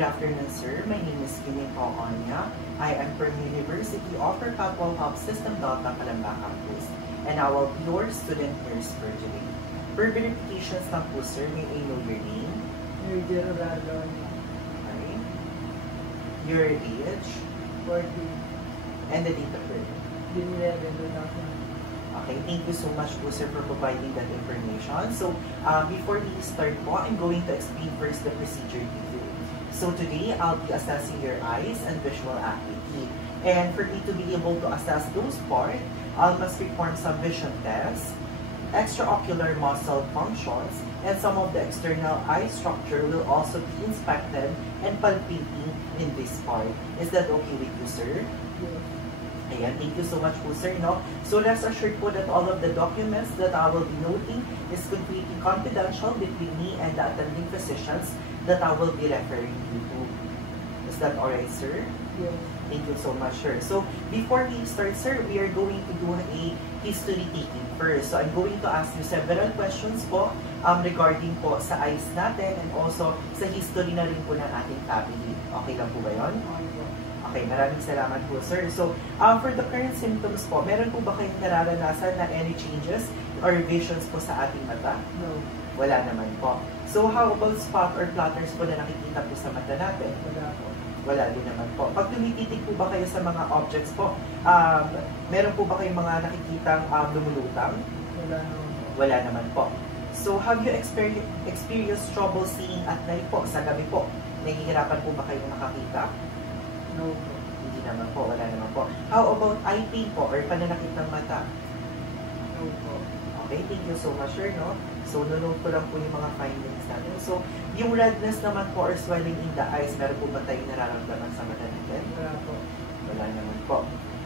Good afternoon, sir. My name is Kimiko Onya. I am from University of Perpetual Health System Delta Calamba Campus, and I will be your student nurse for today. For verifications lang po, sir, may I know your name? Okay. Your age? 40. And the date of birth? June 11, 2000. Okay, thank you so much po, sir, for providing that information. So, before we start po, I'm going to explain first the procedure to you. So today, I'll be assessing your eyes and visual acuity. And for me to be able to assess those parts, I must perform some vision tests, extraocular muscle functions, and some of the external eye structure will also be inspected and palpating in this part. Is that okay with you, sir? Yes. Ayan, thank you so much po, sir. No? So rest assured po that all of the documents that I will be noting is completely confidential between me and the attending physicians that I will be referring you to. Is that alright, sir? Yes. Thank you so much, sir. So before we start, sir, we are going to do a history taking first. So I'm going to ask you several questions po regarding po sa eyes natin and also sa history na rin po ng ating family. Okay lang po ba yun? Okay, maraming salamat po, sir. So, for the current symptoms po, meron po ba kayong nararanasan na any changes or visions po sa ating mata? No. Wala naman po. So, how about spot or flutters po na nakikita po sa mata natin? Wala po. Wala din naman po. Pag tumititig po ba kayo sa mga objects po, meron po ba kayong mga nakikitang lumulutang? Wala naman po. Wala naman po. So, have you experienced trouble seeing at night po, sa gabi po? Nahihirapan po ba kayong makakita? No po. Hindi naman po, wala naman po. How about eye pain po or pananakit ng mata? No po. Okay, thank you so much, sir, no? So, nanonood ko lang po yung mga findings natin. So, yung redness naman po or swelling in the eyes, meron po ba tayong nararamdaman sa mata natin? Wala po. Wala naman po.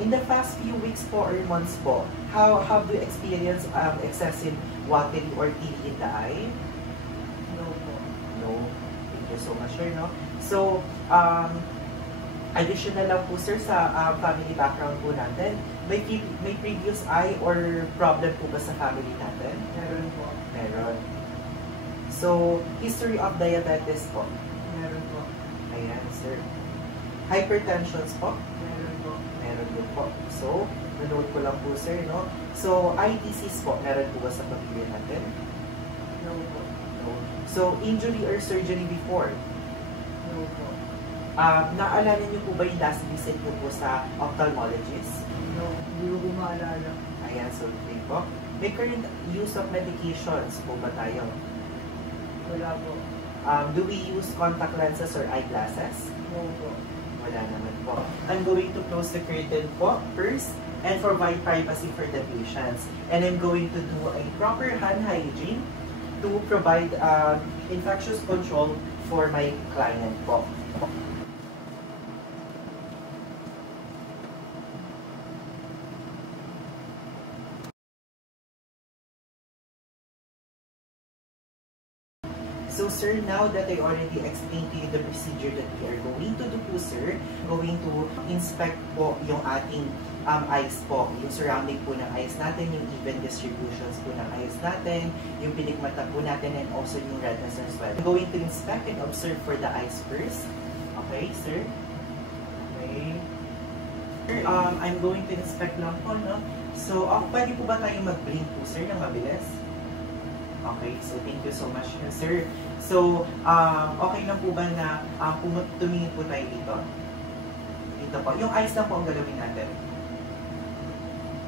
In the past few weeks po or months po, how have you experienced excessive watery or teary in the eye? No po. No. Thank you so much, sir, no? So, additional lang po, sir, sa family background po natin, may previous eye or problem po ba sa family natin? Meron po. Meron. So, history of diabetes po? Meron po. Ayan, sir. Hypertension po? Meron po. Meron din po. So, nanood ko lang po, sir, no? So, eye disease po, meron po ba sa pamilya natin? No po. No. So, injury or surgery before? No po. Naalala niyo po ba yung last visit niyo po sa ophthalmologist? No. Hindi ko po maalala. Ayan, so okay po. May current use of medications po ba tayo? Wala po. Do we use contact lenses or eyeglasses? No po. Wala naman po. I'm going to close the curtain po first and provide privacy for the patients. And I'm going to do a proper hand hygiene to provide infectious control for my client po. So, sir, now that I already explained to you the procedure that we are going to do po, sir, going to inspect po yung ating eyes po, yung surrounding po ng eyes natin, yung even distributions po ng eyes natin, yung pinigmata po natin, and also yung redness as well. I'm going to inspect and observe for the eyes first. Okay, sir? Okay. Sir, I'm going to inspect lang po, no? So, pwede po ba tayong mag-blink po, sir, ng mabilis? Okay, so thank you so much, sir. So, okay lang po ba na tumingin po tayo dito? Dito po. Yung eyes lang po ang galawin natin.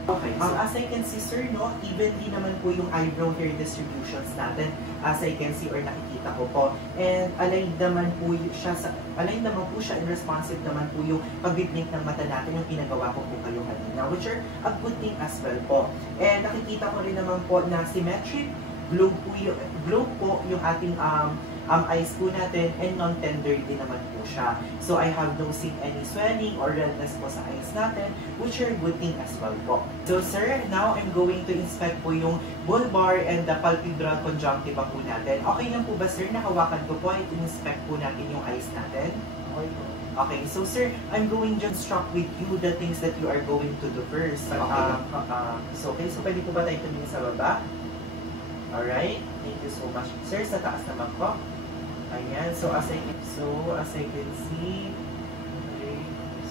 Okay, so as I can see, sir, no, evenly naman po yung eyebrow hair distributions natin, as I can see or nakikita ko po. And aligned naman po siya and responsive naman po yung pag-blink ng mata natin, yung pinagawa ko po kayo kanina, which are a good thing as well po. And nakikita ko rin naman po na symmetric, glow po yung ating eyes po natin, and non-tender din naman po siya. So, I have no seen any swelling or redness po sa eyes natin, which are good thing as well po. So, sir, now I'm going to inspect po yung bulbar and the palpebral conjunctiva po natin. Okay lang po ba, sir? Nakawakan ko po at inspect po natin yung eyes natin. Okay po. Okay, so sir, I'm going to instruct with you the things that you are going to do first. Okay, so pwede po ba tayo tumingin sa baba? Alright, thank you so much. Sir, sa taas naman po. Ayan. So, as I can see,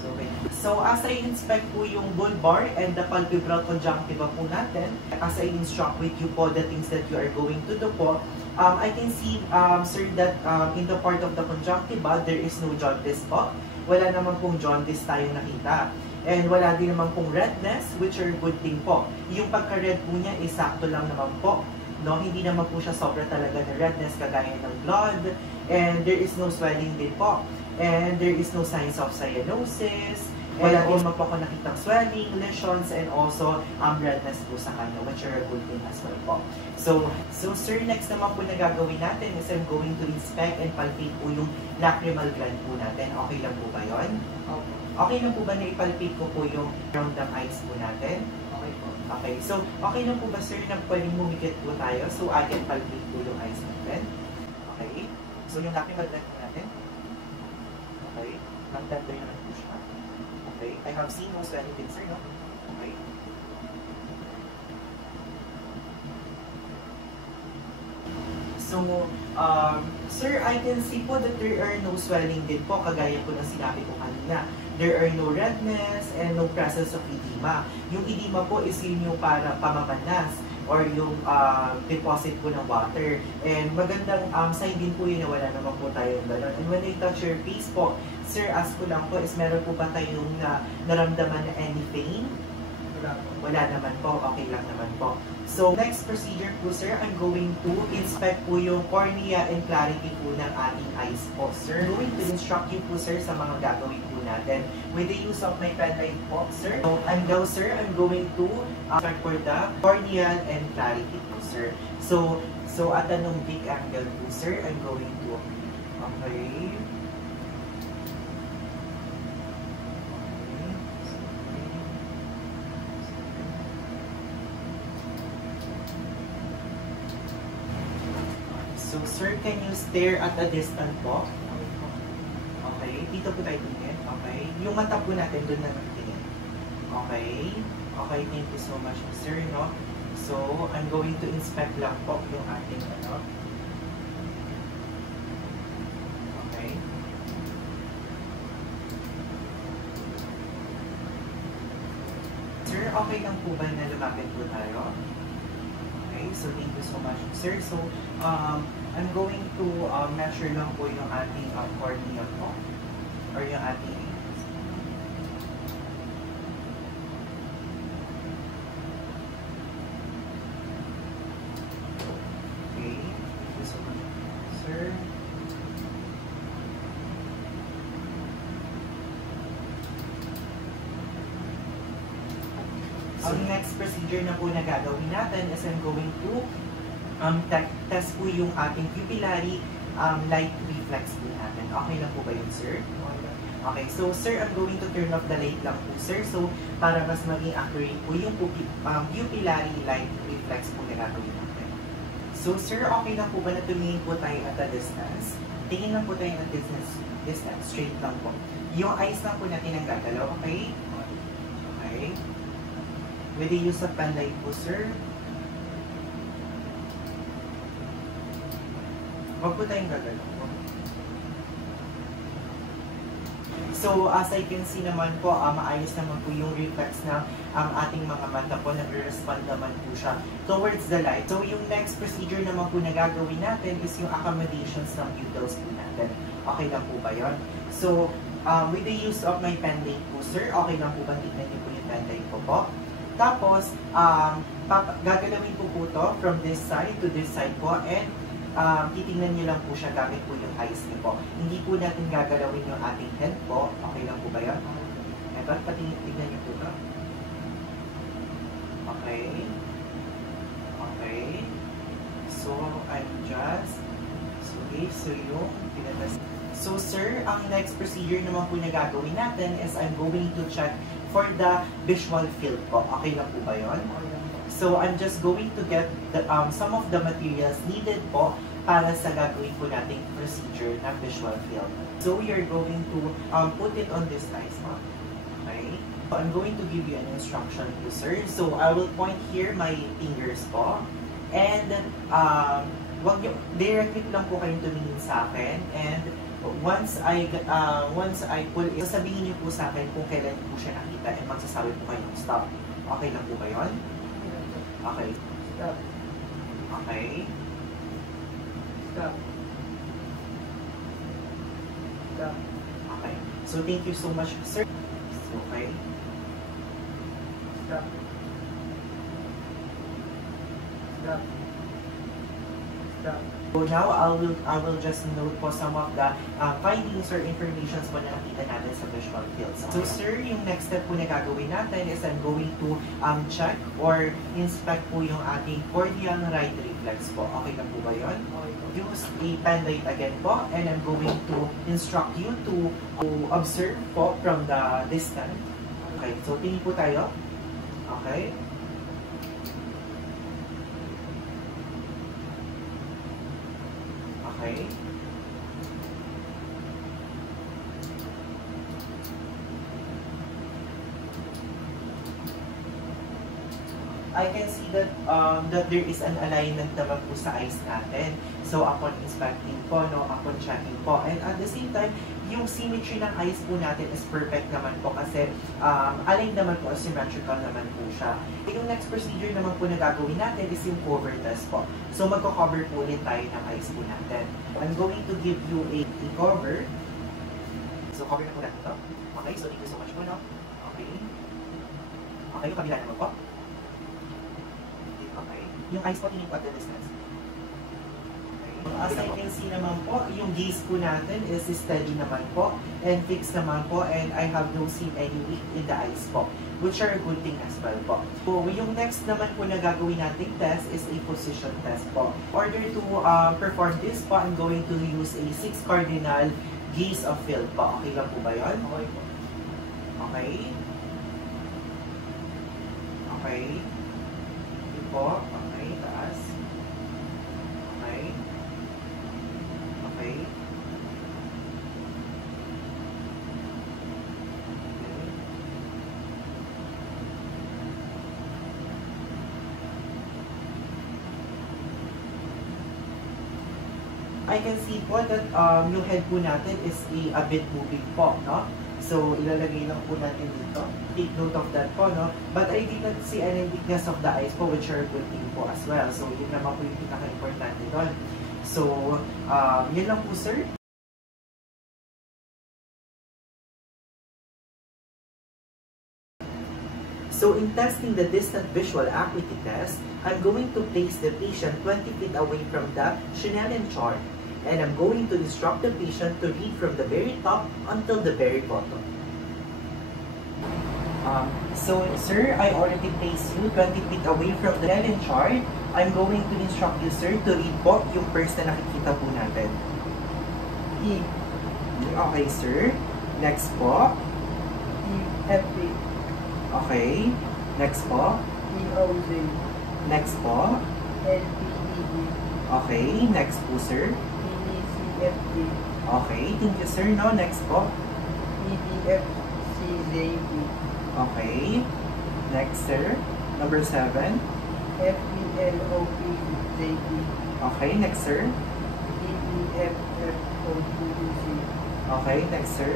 okay. So, as I inspect po yung bulbar and the palpebral conjunctiva po natin, as I instruct with you po the things that you are going to do po, I can see, sir, that in the part of the conjunctiva, there is no jaundice po. Wala naman pong jaundice tayong nakita. And wala din naman pong redness, which are good thing po. Yung pagka-red po niya, sakto lang naman po. No, hindi naman po siya sobra talaga na redness kagaya ng blood. And there is no swelling din po. And there is no signs of cyanosis. Wala din naman po ako nakitang swelling, lesions, and also redness po sa kanya, which are a good thing as well po. So sir, next naman po na gagawin natin is I'm going to inspect and palpate po yung lacrimal gland po natin. Okay lang po ba yun? Okay lang po ba na ipalpate ko po yung around the eyes po natin? Okay po. Okay, so okay lang po ba sir na pwedeng humigit po tayo so I can palpate po yung eyes natin? Okay, so yung lacrimal gland po natin? Okay, nagtanda yun naman po siya. Okay, I have seen no swelling din sir, no? Okay. So, sir, I can see po that there are no swelling din po, kagaya po ng sinabi ko kanina. There are no redness and no presence of edema. Yung edema po is yun yung para pamamanas or yung deposit po ng water. And magandang sign din po yun na wala naman po tayong gano'n. And when you touch your face po, sir, ask ko lang po, is meron po ba tayong naramdaman na any pain? Wala naman po, okay lang naman po. So, next procedure po, sir, I'm going to inspect po yung cornea and clarity po ng ating eyes po, sir. I'm going to instruct you po, sir, sa mga gagawin po natin with the use of my pen light po, sir. So, I'm going to start for the corneal and clarity po, sir. So at anong big angle po, sir, I'm going to, okay. So, sir, can you stare at a distance po? Okay. Dito po tayo tingin. Okay. Yung mata po natin, doon na tingin. Okay. Okay, thank you so much, sir, no? So, I'm going to inspect lang po yung ating, ano. Okay. Sir, okay lang po ba na lumapit po tayo? Okay, so thank you so much, sir. So, I'm going to measure lang po yung ating cornea po, or yung ating okay, thank you so much, sir. Ang next procedure na po na gagawin natin is I'm going to test po yung ating pupillary light reflex po natin. Okay lang po ba yun, sir? Okay, so sir, I'm going to turn off the light lang po, sir. So, para mas maging accurate po yung pupillary light reflex po na gagawin natin. So, sir, okay lang po ba na tumingin po tayo at a distance? Tingin lang po tayo at distance, straight lang po. Yung eyes lang po natin ang gagalaw, okay? Okay. With the use of pen light po, sir. Huwag po tayong gagalaw. So, as I can see naman po, maayos naman po yung reflex ng ating mga mata po. Nagre-respond naman po siya towards the light. So, yung next procedure naman po na gagawin natin is yung accommodations ng pupils po natin. Okay lang po ba yun? So, with the use of my pen light po, sir, okay lang po ba tignan niyo po yung pen light ko po? Tapos, gagalawin po to from this side to this side po, and titingnan niyo lang po siya gamit po yung eyes niyo po. Hindi po natin gagalawin yung ating head po. Okay lang po ba yan? Eto, tingnan niyo po ito. Okay. Okay. So, I'm just, so yung pinatas. So, sir, ang next procedure naman po na gagawin natin is I'm going to check for the visual field po. Okay lang po ba yun? So, I'm just going to get some of the materials needed po para sa gagawin po nating procedure na visual field. So, we are going to put it on this eyes po. Okay? So, I'm going to give you an instruction po, sir. So, I will point here my fingers po. And wag niyo, directly lang po kayong tumingin sa akin, and once I pull it, sasabihin niyo po sa akin kung kailan po siya nakita, and magsasabi po kayo ng stop. Okay lang po ba yun? Okay. Stop. Okay. Stop. Stop. Okay. So thank you so much, sir. Okay. Stop. Stop. Stop. So now, I will just note po some of the findings or informations po na nakita natin sa visual fields. So sir, yung next step po na gagawin natin is I'm going to check or inspect po yung ating corneal right reflex po. Okay na po ba yun? Use a pen light again po, and I'm going to instruct you to observe po from the distance. Okay, so tingin po tayo. Okay. Okay. I can see that there is an alignment naman po sa eyes natin. So upon inspecting po, no, upon checking po, and at the same time, yung symmetry ng eyes po natin is perfect naman po kasi aligned naman po, symmetrical naman po siya. Yung next procedure naman po na gagawin natin is yung cover test po. So magko-cover po ulit tayo ng eyes po natin. I'm going to give you a cover. So cover na po natin ito. Okay, so thank you so much po, no? Okay. Okay, yung kabila naman po. Okay. Yung eyes po, tingin po at the distance. As I can see naman po, yung gaze po natin is steady naman po and fixed naman po, and I have no seen any weak in the eyes po, which are a good thing as well po. So yung next naman po na gagawin nating test is a position test po. In order to perform this po, I'm going to use a 6 cardinal gaze of field po. Okay lang po ba yun? Okay po. Okay. Okay. Ito po. Okay, taas. Okay. Okay. I can see po that yung head po natin is a bit moving po, no? So, ilalagay lang po natin dito. Take note of that po, no? But I did not see any weakness of the eyes po, which are a good thing po as well. So, yun naman po yung pinaka-importante doon. So, yun lang po, sir. So, in testing the distant visual acuity test, I'm going to place the patient 20 feet away from the Schnellen chart, and I'm going to instruct the patient to read from the very top until the very bottom. So, sir, I already placed you 20 feet away from the Schnellen chart. I'm going to instruct you, sir, to read po yung first na nakikita po natin. E. Okay, sir. Next po. E. F. B. Okay. Next po. E. O. Z. Next po. L. P. E. D. Okay. Next po, sir. E. D. C. F. D. Okay. Thank you, sir. No, next po. E. D. F. C. Z. B. Okay. Next, sir. Number 7. F. E. L. O. P. Z. B. Okay. Next, sir. E. B. F. F. O. P. D. C. Okay. Next, sir.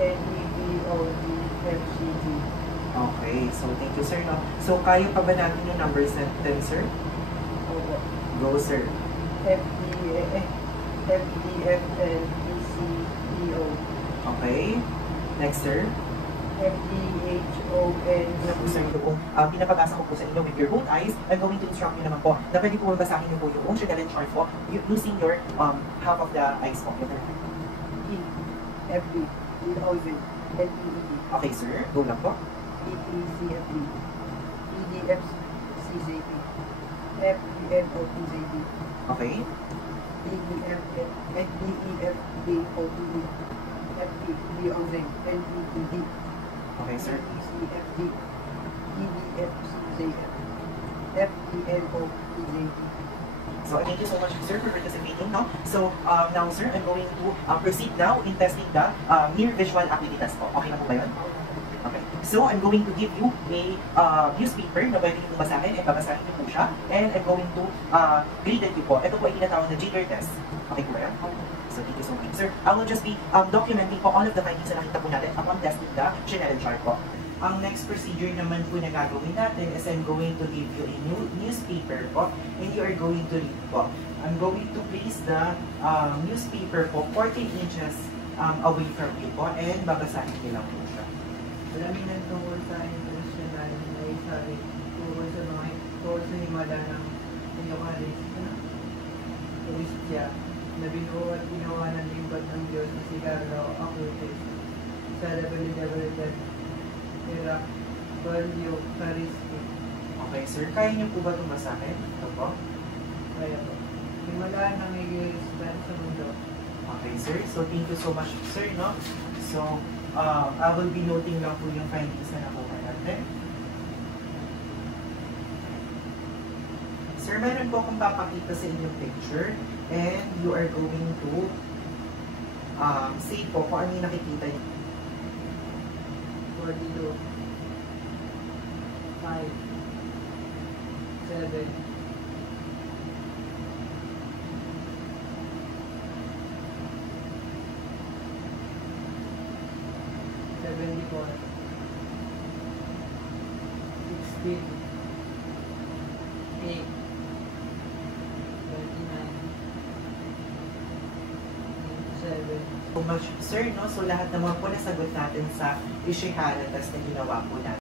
N. E. B. O. D. F. C. D. Okay. So, thank you, sir. No? So, kaya pa ba natin yung number 10, sir? Opo. Go, sir. F. D. F. D. F. L. E. C. E. O. Okay. Next, sir. F. D. H. O. N. Ano po, sir, kung pinapabasa ko po sa inyo with your own eyes, I'm going to instruct you naman po na pwede po basahin niyo po yung own Schnellen chart po using your half of the eyes po. E. F. D. E. O. Z. L. E. E. D. Okay, sir. Go lang po. E. T. C. F. D. E. D. F. C. Z. D. F. E. N. O. P. Z. D. Okay. E. D. F. F. F. D. E. F. D. O. P. D. F. D. D. O. Z. L. E. P. D. Okay, sir. E. C. F. D. E. D. F. C. Z. F. F. E. N. O. P. Z. D. So, thank you so much, sir, for participating. No? So, now, sir, I'm going to proceed now in testing the near visual acuity test po. Okay na po ba yun? Okay. So, I'm going to give you a newspaper na pwede niyo basahin, and babasahin niyo po siya. And I'm going to grade it you po. Ito po ay tinatawag na Jigger test. Okay po yan? So, thank you so much, sir. I will just be documenting po all of the findings na nakita po natin upon testing the Shinellen chart po. Ang next procedure naman po na gagawin natin is I'm going to give you a new newspaper po, and you are going to read po. I'm going to place the newspaper po 14 inches away from you po, and babasahin niyo lang po siya. Alamin ng tungkol sa internasyonal na isabi tungkol sa himala ng Kristya na binuo at ginawa ng lingkod ng Diyos na si Carlo Acutis sa www. Iraq, Value, Kariski. Okay, sir. Kaya niyo po ba itong basahin? Ito po. Kaya po. Himalaan ng Iglistan sa mundo. Okay, sir. So, thank you so much, sir, no? So, I will be noting lang po yung findings na nakuha natin. Sir, meron po akong papakita sa inyong picture, and you are going to say po kung ano yung nakikita niyo. 42, 5, 7, 74, 16, 8, 29, 7. So much, sir, no? So lahat naman po nasagot natin sa Ishihara test na ginawa po natin.